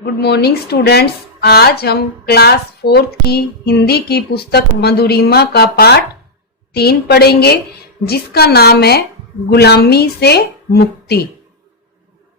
Good morning students. आज हम class 4th की हिंदी की पुस्तक मधुरिमा का पाठ 3 पढ़ेंगे, जिसका नाम है गुलामी से मुक्ति।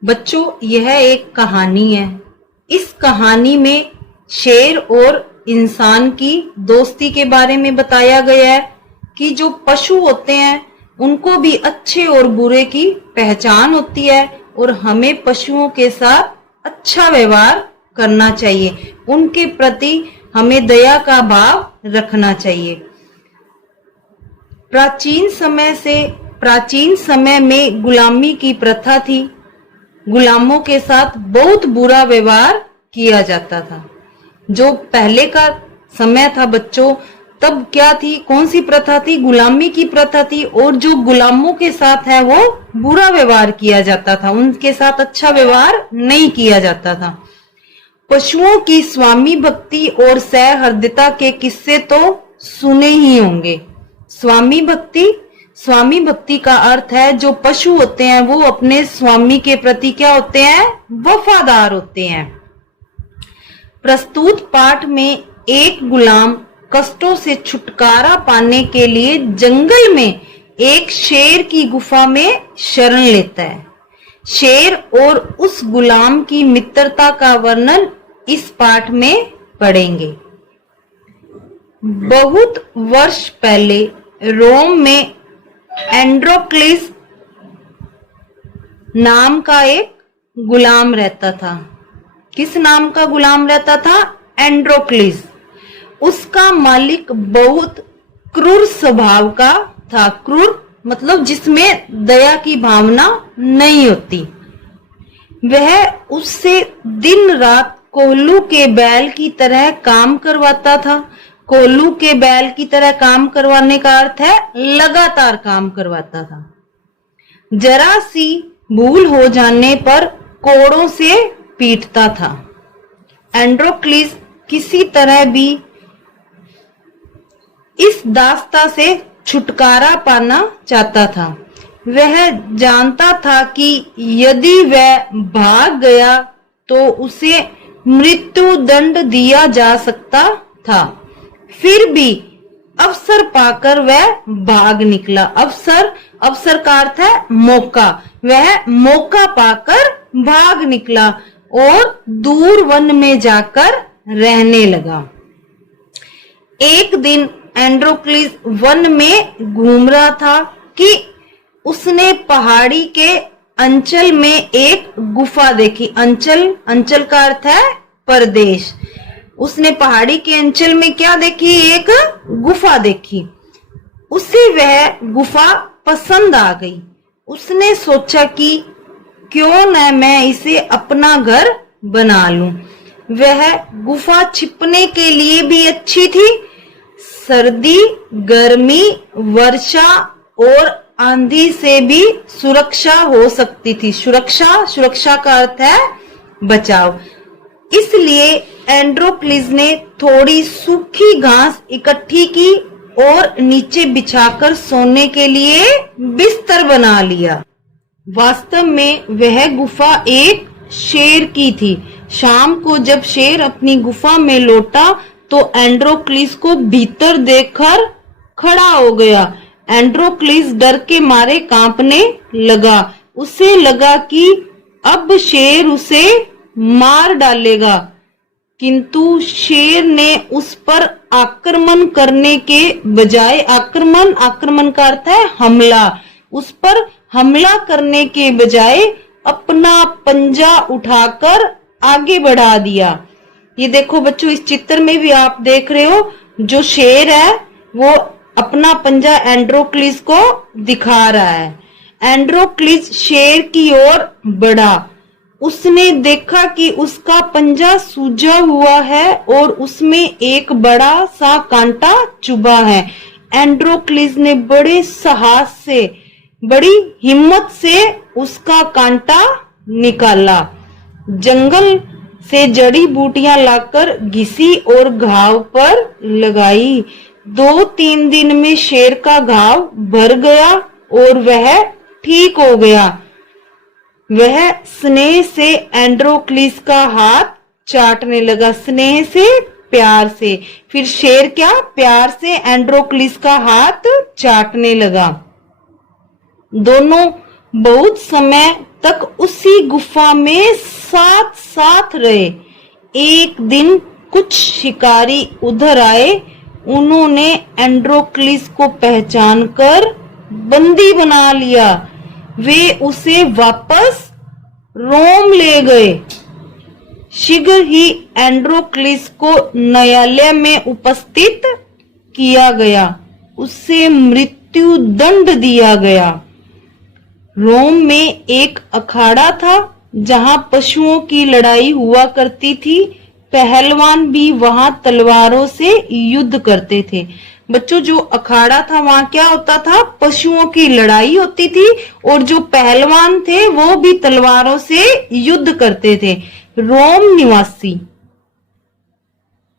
बच्चों, यह एक कहानी है। इस कहानी में शेर और इंसान की दोस्ती के बारे में बताया गया है कि जो पशु होते हैं उनको भी अच्छे और बुरे की पहचान होती है और हमें पशुओं के साथ अच्छा व्यवहार करना चाहिए, उनके प्रति हमें दया का भाव रखना चाहिए। प्राचीन समय में गुलामी की प्रथा थी। गुलामों के साथ बहुत बुरा व्यवहार किया जाता था। जो पहले का समय था बच्चों, तब क्या थी, कौन सी प्रथा थी? गुलामी की प्रथा थी। और जो गुलामों के साथ है वो बुरा व्यवहार किया जाता था, उनके साथ अच्छा व्यवहार नहीं किया जाता था। पशुओं की स्वामी भक्ति और सहृदयता के किस्से तो सुने ही होंगे। स्वामी भक्ति का अर्थ है जो पशु होते हैं वो अपने स्वामी के प्रति क्या होते हैं? वफादार होते हैं। प्रस्तुत पाठ में एक गुलाम कष्टों से छुटकारा पाने के लिए जंगल में एक शेर की गुफा में शरण लेता है। शेर और उस गुलाम की मित्रता का वर्णन इस पाठ में पढ़ेंगे। बहुत वर्ष पहले रोम में एंड्रोक्लिस नाम का एक गुलाम रहता था। किस नाम का गुलाम रहता था? एंड्रोक्लिस। उसका मालिक बहुत क्रूर स्वभाव का था। क्रूर मतलब जिसमें दया की भावना नहीं होती। वह उससे दिन रात कोल्हू के बैल की तरह काम करवाता था। कोल्हू के बैल की तरह काम करवाने का अर्थ है लगातार काम करवाता था। जरा सी भूल हो जाने पर कोड़ों से पीटता था। एंड्रोक्लिस किसी तरह भी इस दास्ता से छुटकारा पाना चाहता था। वह जानता था कि यदि वह भाग गया तो उसे मृत्यु दंड दिया जा सकता था। फिर भी अवसर पाकर वह भाग निकला। अवसर का अर्थ है मौका। वह मौका पाकर भाग निकला और दूर वन में जाकर रहने लगा। एक दिन एंड्रोक्लिस वन में घूम रहा था कि उसने पहाड़ी के अंचल में एक गुफा देखी। अंचल का अर्थ है प्रदेश। उसने पहाड़ी के अंचल में क्या देखी? एक गुफा देखी। उसे वह गुफा पसंद आ गई। उसने सोचा कि क्यों न मैं इसे अपना घर बना लूं। वह गुफा छिपने के लिए भी अच्छी थी। सर्दी, गर्मी, वर्षा और आंधी से भी सुरक्षा हो सकती थी। सुरक्षा का अर्थ है बचाव। इसलिए एंड्रोक्लिस ने थोड़ी सूखी घास इकट्ठी की और नीचे बिछाकर सोने के लिए बिस्तर बना लिया। वास्तव में वह गुफा एक शेर की थी। शाम को जब शेर अपनी गुफा में लौटा तो एंड्रोक्लिस को भीतर देखकर खड़ा हो गया। एंड्रोक्लिस डर के मारे कांपने लगा। उसे लगा कि अब शेर उसे मार डालेगा, किंतु शेर ने उस पर आक्रमण करने के बजाय आक्रमण का अर्थ है हमला। उस पर हमला करने के बजाय अपना पंजा उठाकर आगे बढ़ा दिया। ये देखो बच्चों, इस चित्र में भी आप देख रहे हो, जो शेर है वो अपना पंजा एंड्रोक्लिस को दिखा रहा है। एंड्रोक्लिस शेर की ओर बढ़ा। उसने देखा कि उसका पंजा सूजा हुआ है और उसमें एक बड़ा सा कांटा चुभा है। एंड्रोक्लिस ने बड़े साहस से, बड़ी हिम्मत से उसका कांटा निकाला। जंगल से जड़ी बूटियां लाकर घिसी और घाव पर लगाई। 2-3 दिन में शेर का घाव भर गया और वह ठीक हो गया। वह स्नेह से एंड्रोक्लिस का हाथ चाटने लगा, स्नेह से, प्यार से। फिर शेर क्या प्यार से एंड्रोक्लिस का हाथ चाटने लगा। दोनों बहुत समय तक उसी गुफा में साथ साथ रहे। एक दिन कुछ शिकारी उधर आए। उन्होंने एंड्रोक्लिस को पहचानकर बंदी बना लिया। वे उसे वापस रोम ले गए। शीघ्र ही एंड्रोक्लिस को न्यायालय में उपस्थित किया गया। उसे मृत्यु दंड दिया गया। रोम में एक अखाड़ा था जहां पशुओं की लड़ाई हुआ करती थी। पहलवान भी वहां तलवारों से युद्ध करते थे। बच्चों, जो अखाड़ा था वहां क्या होता था? पशुओं की लड़ाई होती थी और जो पहलवान थे वो भी तलवारों से युद्ध करते थे। रोम निवासी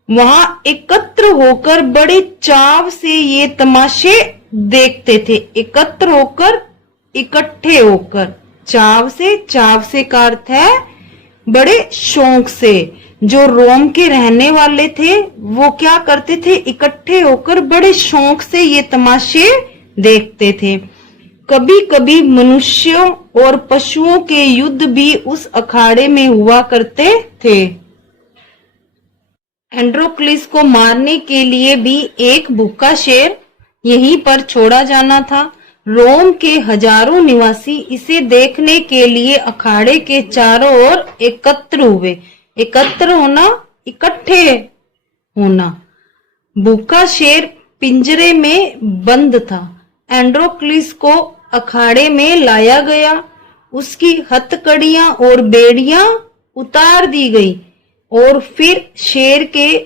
वहां एकत्र होकर बड़े चाव से ये तमाशे देखते थे। एकत्र होकर, इकट्ठे होकर, चाव से का अर्थ है बड़े शौक से। जो रोम के रहने वाले थे वो क्या करते थे? इकट्ठे होकर बड़े शौक से ये तमाशे देखते थे। कभी कभी मनुष्यों और पशुओं के युद्ध भी उस अखाड़े में हुआ करते थे। एंड्रोक्लिस को मारने के लिए भी एक भूखा शेर यहीं पर छोड़ा जाना था। रोम के हजारों निवासी इसे देखने के लिए अखाड़े के चारों ओर एकत्र हुए। एकत्र होना, इकट्ठे होना। भूखा शेर पिंजरे में बंद था। एंड्रोक्लिस को अखाड़े में लाया गया। उसकी हथकड़ियां और बेड़ियां उतार दी गई और फिर शेर के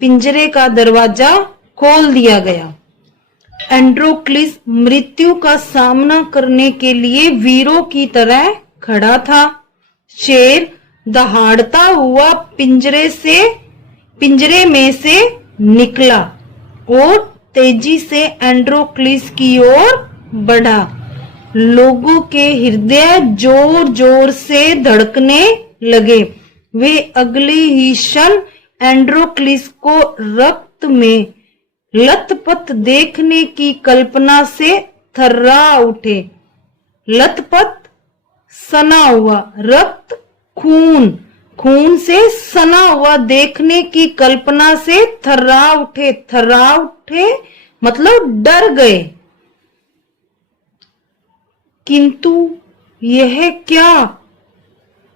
पिंजरे का दरवाजा खोल दिया गया। एंड्रोक्लिस मृत्यु का सामना करने के लिए वीरों की तरह खड़ा था। शेर दहाड़ता हुआ पिंजरे में से निकला और तेजी से एंड्रोक्लिस की ओर बढ़ा। लोगों के हृदय जोर जोर से धड़कने लगे। वे अगले ही क्षण एंड्रोक्लिस को रक्त में लथपथ देखने की कल्पना से थर्रा उठे। लथपथ, सना हुआ, रक्त, खून से सना हुआ देखने की कल्पना से थर्रा उठे मतलब डर गए। किंतु यह क्या?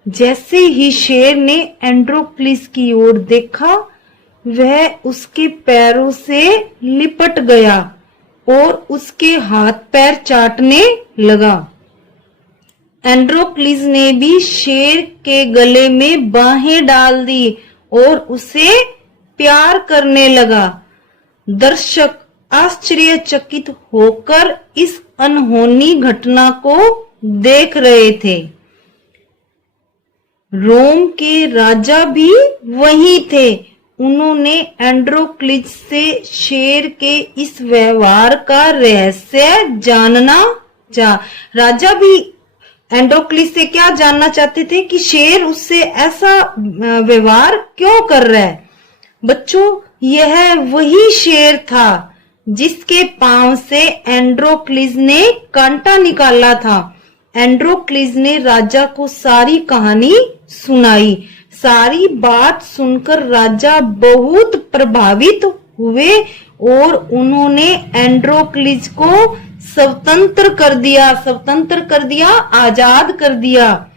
जैसे ही शेर ने एंड्रोक्लिस की ओर देखा, वह उसके पैरों से लिपट गया और उसके हाथ पैर चाटने लगा। एंड्रोक्लिस ने भी शेर के गले में बाहें डाल दी और उसे प्यार करने लगा। दर्शक आश्चर्यचकित होकर इस अनहोनी घटना को देख रहे थे। रोम के राजा भी वहीं थे। उन्होंने एंड्रोक्लिस से शेर के इस व्यवहार का रहस्य जानना राजा भी एंड्रोक्लिस से क्या जानना चाहते थे कि शेर उससे ऐसा व्यवहार क्यों कर रहा है। बच्चों, यह वही शेर था जिसके पांव से एंड्रोक्लिस ने कांटा निकाला था। एंड्रोक्लिस ने राजा को सारी कहानी सुनाई। सारी बात सुनकर राजा बहुत प्रभावित हुए और उन्होंने एंड्रोक्लिस को स्वतंत्र कर दिया, आजाद कर दिया।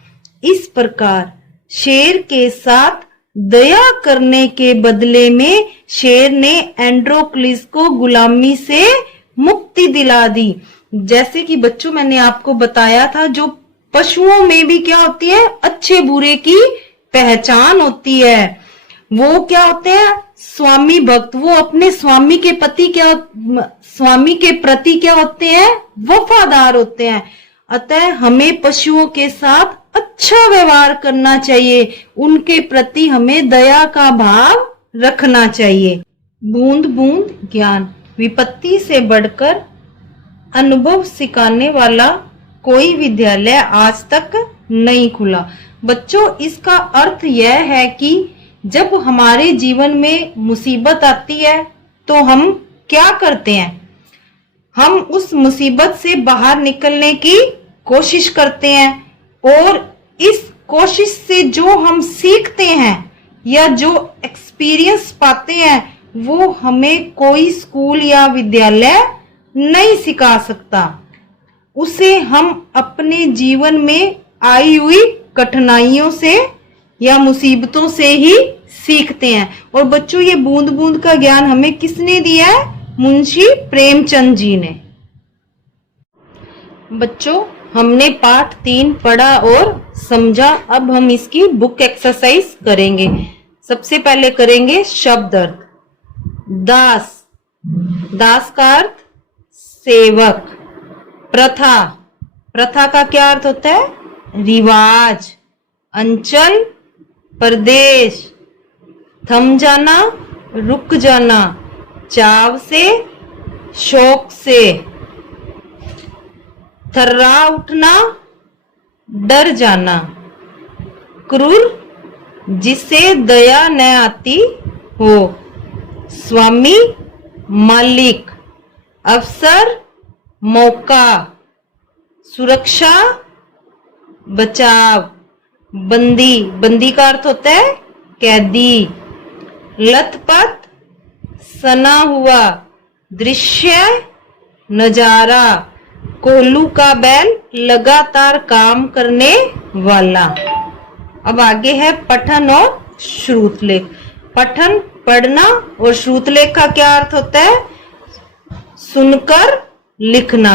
इस प्रकार शेर के साथ दया करने के बदले में शेर ने एंड्रोक्लिस को गुलामी से मुक्ति दिला दी। जैसे कि बच्चों मैंने आपको बताया था, जो पशुओं में भी क्या होती है, अच्छे बुरे की पहचान होती है। वो क्या होते हैं, स्वामी भक्त। वो अपने स्वामी के प्रति क्या होते हैं, वफादार होते हैं। अतः हमें पशुओं के साथ अच्छा व्यवहार करना चाहिए। उनके प्रति हमें दया का भाव रखना चाहिए। बूंद बूंद ज्ञान। विपत्ति से बढ़कर अनुभव सिखाने वाला कोई विद्यालय आज तक नहीं खुला। बच्चों, इसका अर्थ यह है कि जब हमारे जीवन में मुसीबत आती है तो हम क्या करते हैं? हम उस मुसीबत से बाहर निकलने की कोशिश करते हैं और इस कोशिश से जो हम सीखते हैं या जो एक्सपीरियंस पाते हैं वो हमें कोई स्कूल या विद्यालय नहीं सिखा सकता। उसे हम अपने जीवन में आई हुई कठिनाइयों से या मुसीबतों से ही सीखते हैं। और बच्चों, ये बूंद बूंद का ज्ञान हमें किसने दिया है? मुंशी प्रेमचंद जी ने। बच्चों, हमने पाठ 3 पढ़ा और समझा। अब हम इसकी बुक एक्सरसाइज करेंगे। सबसे पहले करेंगे शब्द अर्थ। दास, दास का अर्थ सेवक। प्रथा, प्रथा का क्या अर्थ होता है? रिवाज। अंचल, प्रदेश। थम जाना, रुक जाना। चाव से, शौक से। थर्रा उठना, डर जाना। क्रूर, जिसे दया न आती हो। स्वामी, मालिक। अवसर, मौका। सुरक्षा, बचाव। बंदी, बंदी का अर्थ होता है कैदी। लथपथ, सना हुआ। दृश्य, नजारा। कोल्हू का बैल, लगातार काम करने वाला। अब आगे है पठन और श्रुतलेख। पठन पढ़ना और श्रुतलेख का क्या अर्थ होता है? सुनकर लिखना।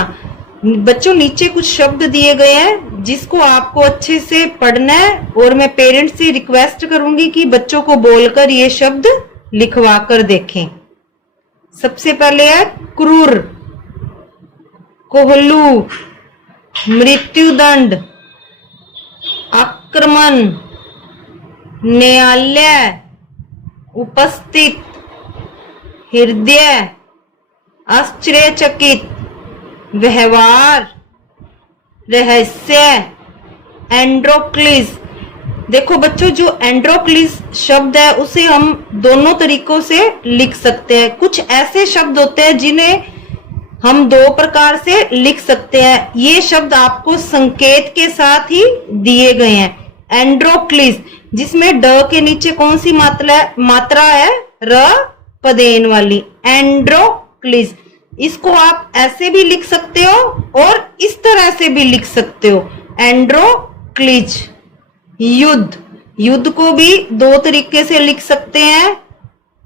बच्चों, नीचे कुछ शब्द दिए गए हैं जिसको आपको अच्छे से पढ़ना है और मैं पेरेंट्स से रिक्वेस्ट करूंगी कि बच्चों को बोलकर ये शब्द लिखवा कर देखें। सबसे पहले है क्रूर, कोल्हू, मृत्युदंड, आक्रमण, न्यायालय, उपस्थित, हृदय, आश्चर्यचकित, व्यवहार, रहस्य, एंड्रोक्लिस। देखो बच्चों, जो एंड्रोक्लिस शब्द है उसे हम दोनों तरीकों से लिख सकते हैं। कुछ ऐसे शब्द होते हैं जिन्हें हम 2 प्रकार से लिख सकते हैं। ये शब्द आपको संकेत के साथ ही दिए गए हैं। एंड्रोक्लिस, जिसमें ड के नीचे कौन सी मात्रा है? र पदेन वाली। एंड्रोक्लिस, इसको आप ऐसे भी लिख सकते हो और इस तरह से भी लिख सकते हो। एंड्रोक्लिज। युद्ध, युद्ध को भी 2 तरीके से लिख सकते हैं,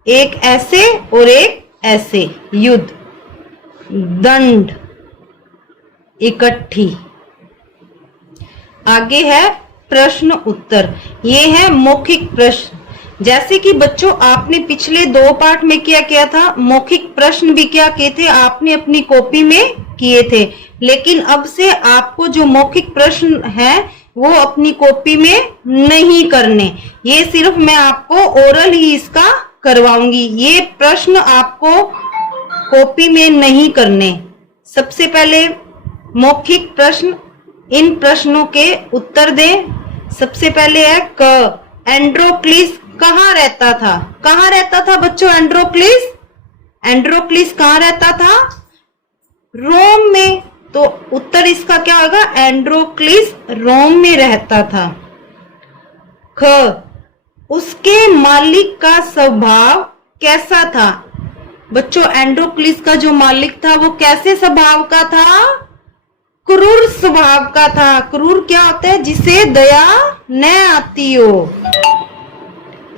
एक ऐसे और एक ऐसे। युद्ध। दंड, इकट्ठी। आगे है प्रश्न उत्तर। ये है मौखिक प्रश्न। जैसे कि बच्चों, आपने पिछले 2 पाठ में क्या किया था? मौखिक प्रश्न भी क्या किए थे? आपने अपनी कॉपी में किए थे। लेकिन अब से आपको जो मौखिक प्रश्न है वो अपनी कॉपी में नहीं करने। ये सिर्फ मैं आपको ओरल ही इसका करवाऊंगी। ये प्रश्न आपको कॉपी में नहीं करने। सबसे पहले मौखिक प्रश्न, इन प्रश्नों के उत्तर दें। सबसे पहले है क, एंड्रोक्लिस कहाँ रहता था? कहाँ रहता था बच्चों एंड्रोक्लिस? एंड्रोक्लिस कहाँ रहता था? रोम में। तो उत्तर इसका क्या होगा? एंड्रोक्लिस रोम में रहता था। ख, उसके मालिक का स्वभाव कैसा था? बच्चों, एंड्रोक्लिस का जो मालिक था वो कैसे स्वभाव का था? क्रूर स्वभाव का था। क्रूर क्या होता है? जिसे दया न आती हो।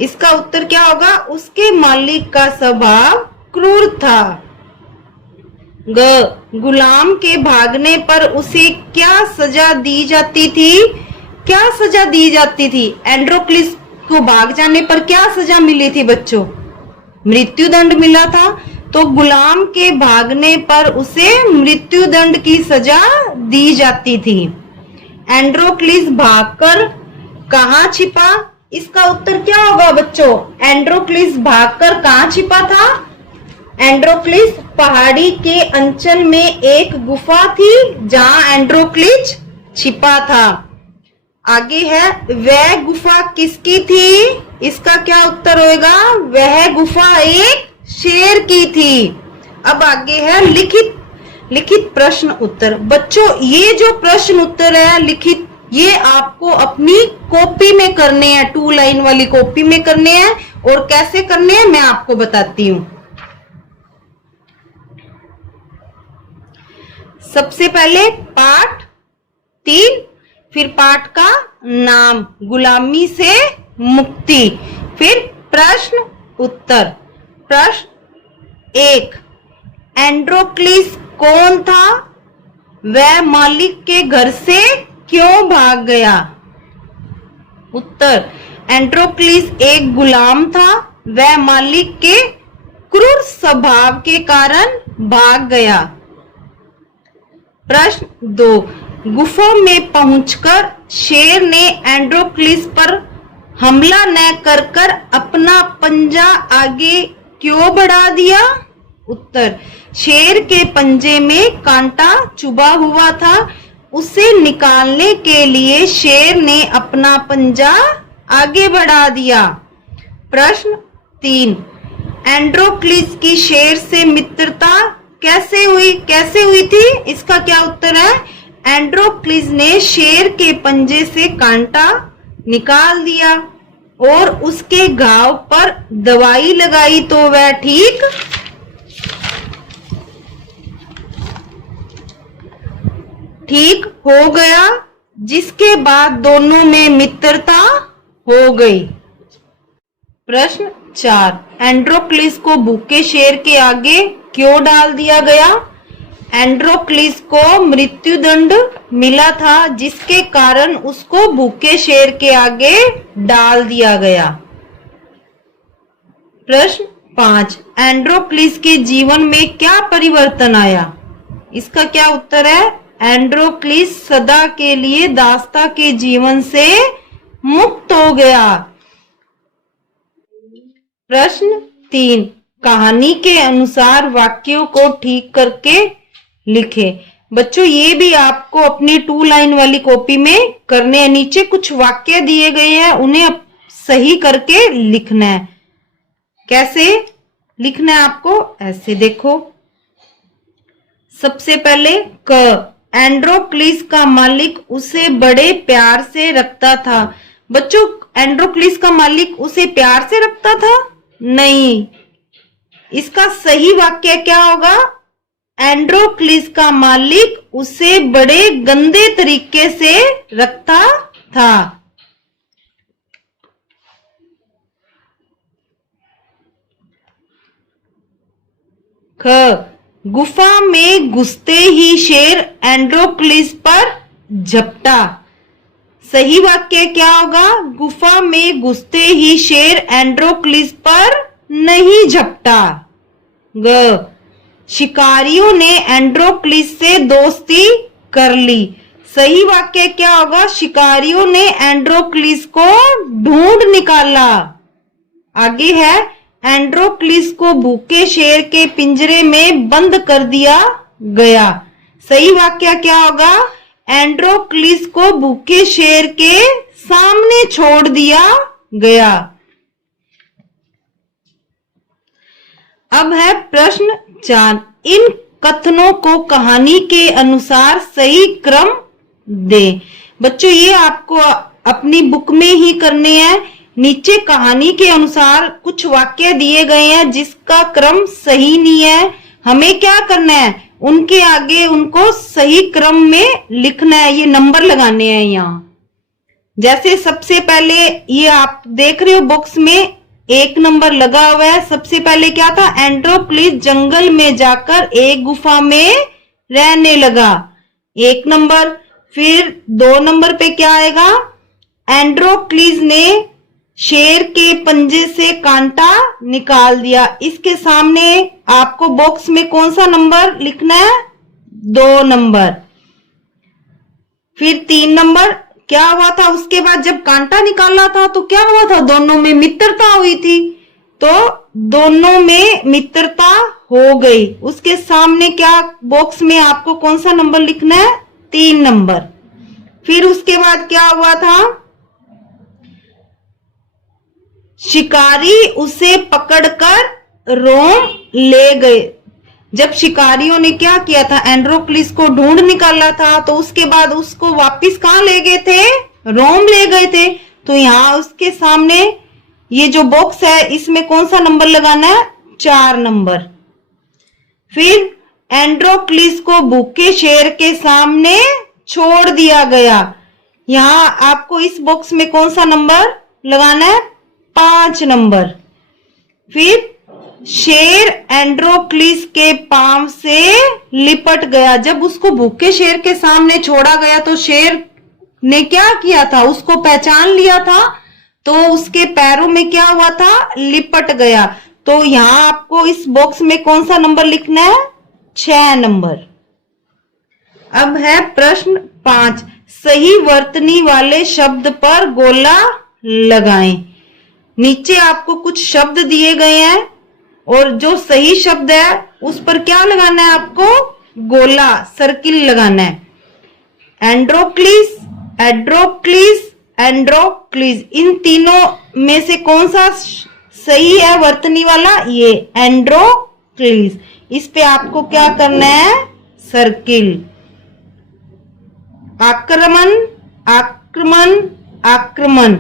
इसका उत्तर क्या होगा? उसके मालिक का स्वभाव क्रूर था। ग, गुलाम के भागने पर उसे क्या सजा दी जाती थी? क्या सजा दी जाती थी? एंड्रोक्लिस को भाग जाने पर क्या सजा मिली थी बच्चों? मृत्युदंड मिला था। तो गुलाम के भागने पर उसे मृत्युदंड की सजा दी जाती थी। एंड्रोक्लिस भागकर कहाँ छिपा? इसका उत्तर क्या होगा बच्चों? एंड्रोक्लिस भागकर कहाँ छिपा था? एंड्रोक्लिस पहाड़ी के अंचल में एक गुफा थी जहां एंड्रोक्लिस छिपा था। आगे है, वह गुफा किसकी थी? इसका क्या उत्तर होगा? वह गुफा एक शेर की थी। अब आगे है लिखित प्रश्न उत्तर। बच्चों ये जो प्रश्न उत्तर है लिखित, ये आपको अपनी कॉपी में करने हैं, 2 लाइन वाली कॉपी में करने हैं। और कैसे करने हैं मैं आपको बताती हूं। सबसे पहले पाठ 3, फिर पाठ का नाम गुलामी से मुक्ति, फिर प्रश्न उत्तर। प्रश्न 1, एंड्रोक्लिस कौन था? वह मालिक के घर से क्यों भाग गया? उत्तर, एंड्रोक्लिस एक गुलाम था, वह मालिक के क्रूर स्वभाव के कारण भाग गया। प्रश्न 2, गुफा में पहुंचकर शेर ने एंड्रोक्लिस पर हमला न कर अपना पंजा आगे क्यों बढ़ा दिया? उत्तर, शेर के पंजे में कांटा चुभा हुआ था, उसे निकालने के लिए शेर ने अपना पंजा आगे बढ़ा दिया। प्रश्न 3, एंड्रोक्लिस की शेर से मित्रता कैसे हुई थी? इसका क्या उत्तर है? एंड्रोक्लिस ने शेर के पंजे से कांटा निकाल दिया और उसके घाव पर दवाई लगाई तो वह ठीक हो गया, जिसके बाद दोनों में मित्रता हो गई। प्रश्न 4, एंड्रोक्लिस को भूखे शेर के आगे क्यों डाल दिया गया? एंड्रोक्लिस को मृत्युदंड मिला था, जिसके कारण उसको भूखे शेर के आगे डाल दिया गया। प्रश्न 5, एंड्रोक्लिस के जीवन में क्या परिवर्तन आया? इसका क्या उत्तर है? एंड्रोक्लिस सदा के लिए दास्ता के जीवन से मुक्त हो गया। प्रश्न 3, कहानी के अनुसार वाक्यों को ठीक करके लिखे। बच्चों ये भी आपको अपनी 2 लाइन वाली कॉपी में करने हैं। नीचे कुछ वाक्य दिए गए हैं, उन्हें सही करके लिखना है। कैसे लिखना है आपको? ऐसे देखो। सबसे पहले क, एंड्रोक्लिस का मालिक उसे बड़े प्यार से रखता था। बच्चों एंड्रोक्लिस का मालिक उसे प्यार से रखता था? नहीं, इसका सही वाक्य क्या होगा? एंड्रोक्लिस का मालिक उसे बड़े गंदे तरीके से रखता था। ख, गुफा में घुसते ही शेर एंड्रोक्लिस पर झपटा। सही वाक्य क्या होगा? गुफा में घुसते ही शेर एंड्रोक्लिस पर नहीं झपटा। ग, शिकारियों ने एंड्रोक्लिस से दोस्ती कर ली। सही वाक्य क्या होगा? शिकारियों ने एंड्रोक्लिस को ढूंढ निकाला। आगे है, एंड्रोक्लिस को भूखे शेर के पिंजरे में बंद कर दिया गया। सही वाक्य क्या होगा? एंड्रोक्लिस को भूखे शेर के सामने छोड़ दिया गया। अब है प्रश्न 4, इन कथनों को कहानी के अनुसार सही क्रम दे। बच्चों ये आपको अपनी बुक में ही करने हैं। नीचे कहानी के अनुसार कुछ वाक्य दिए गए हैं जिसका क्रम सही नहीं है। हमें क्या करना है? उनके आगे उनको सही क्रम में लिखना है, ये नंबर लगाने हैं यहाँ। जैसे सबसे पहले ये आप देख रहे हो बॉक्स में 1 नंबर लगा हुआ है। सबसे पहले क्या था? एंड्रोक्लिस जंगल में जाकर एक गुफा में रहने लगा, 1 नंबर। फिर 2 नंबर पे क्या आएगा? एंड्रोक्लिस ने शेर के पंजे से कांटा निकाल दिया। इसके सामने आपको बॉक्स में कौन सा नंबर लिखना है? 2 नंबर। फिर 3 नंबर क्या हुआ था? उसके बाद जब कांटा निकाला था तो क्या हुआ था? दोनों में मित्रता हुई थी, तो दोनों में मित्रता हो गई। उसके सामने क्या बॉक्स में आपको कौन सा नंबर लिखना है? 3 नंबर। फिर उसके बाद क्या हुआ था? शिकारी उसे पकड़कर रोम ले गए। जब शिकारियों ने क्या किया था, एंड्रोक्लिस को ढूंढ निकाला था, तो उसके बाद उसको वापस कहां ले गए थे, रोम ले गए थे। तो यहां उसके सामने ये जो बॉक्स है इसमें कौन सा नंबर लगाना है, 4 नंबर। फिर एंड्रोक्लिस को भूखे शेर के सामने छोड़ दिया गया। यहां आपको इस बॉक्स में कौन सा नंबर लगाना है, 5 नंबर। फिर शेर एंड्रोक्लिस के पांव से लिपट गया। जब उसको भूखे शेर के सामने छोड़ा गया तो शेर ने क्या किया था, उसको पहचान लिया था, तो उसके पैरों में क्या हुआ था, लिपट गया। तो यहां आपको इस बॉक्स में कौन सा नंबर लिखना है, 6 नंबर। अब है प्रश्न 5, सही वर्तनी वाले शब्द पर गोला लगाएं। नीचे आपको कुछ शब्द दिए गए हैं और जो सही शब्द है उस पर क्या लगाना है, आपको गोला, सर्किल लगाना है। एंड्रोक्लिस, एड्रोक्लिस, एंड्रोक्लिस, इन तीनों में से कौन सा सही है वर्तनी वाला, ये एंड्रोक्लिस। इस पे आपको क्या करना है, सर्किल। आक्रमण, आक्रमण, आक्रमण,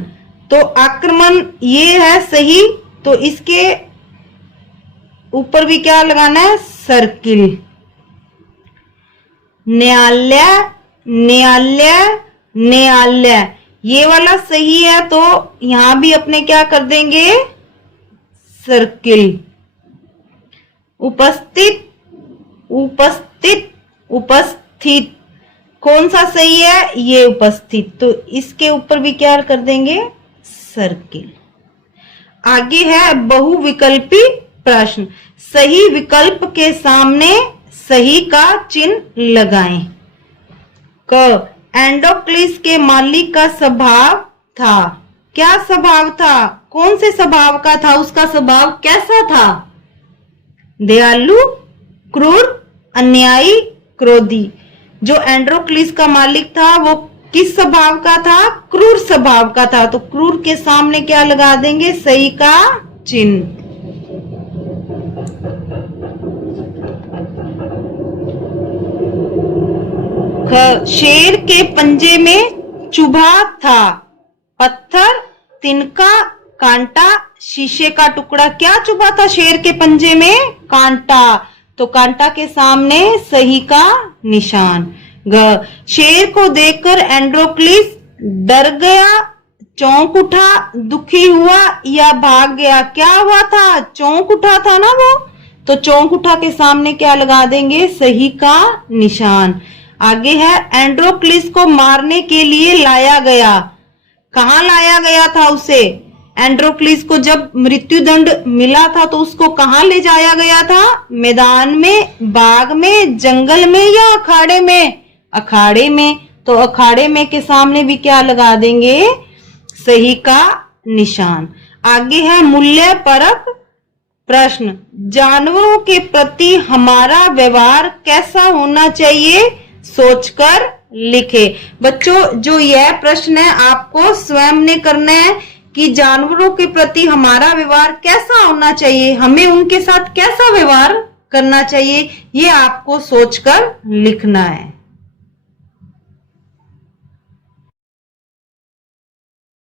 तो आक्रमण ये है सही, तो इसके ऊपर भी क्या लगाना है, सर्किल। न्यायालय, न्यायालय, न्यायालय, ये वाला सही है, तो यहां भी अपने क्या कर देंगे, सर्किल। उपस्थित, उपस्थित, उपस्थित, कौन सा सही है, ये उपस्थित, तो इसके ऊपर भी क्या कर देंगे, सर्किल। आगे है बहुविकल्पी प्रश्न। सही विकल्प के सामने सही का चिन्ह लगाएं। क, एंड्रोक्लिस के मालिक का स्वभाव था, क्या स्वभाव था, कौन से स्वभाव का था, उसका स्वभाव कैसा था, दयालु, क्रूर, अन्यायी, क्रोधी। जो एंड्रोक्लिस का मालिक था वो किस स्वभाव का था, क्रूर स्वभाव का था, तो क्रूर के सामने क्या लगा देंगे, सही का चिन्ह। शेर के पंजे में चुभा था, पत्थर, तिनका, कांटा, शीशे का टुकड़ा, क्या चुभा था शेर के पंजे में, कांटा, तो कांटा के सामने सही का निशान। ग, शेर को देखकर एंड्रोक्लिस डर गया, चौंक उठा, दुखी हुआ या भाग गया, क्या हुआ था, चौंक उठा था ना वो, तो चौंक उठा के सामने क्या लगा देंगे, सही का निशान। आगे है एंड्रोक्लिस को मारने के लिए लाया गया, कहां लाया गया था उसे, एंड्रोक्लिस को जब मृत्यु दंड मिला था तो उसको कहां ले जाया गया था, मैदान में, बाग में, जंगल में या अखाड़े में, अखाड़े में, तो अखाड़े में के सामने भी क्या लगा देंगे, सही का निशान। आगे है मूल्य परक प्रश्न। जानवरों के प्रति हमारा व्यवहार कैसा होना चाहिए, सोचकर लिखे। बच्चों जो यह प्रश्न है आपको स्वयं ने करना है कि जानवरों के प्रति हमारा व्यवहार कैसा होना चाहिए, हमें उनके साथ कैसा व्यवहार करना चाहिए, ये आपको सोचकर लिखना है।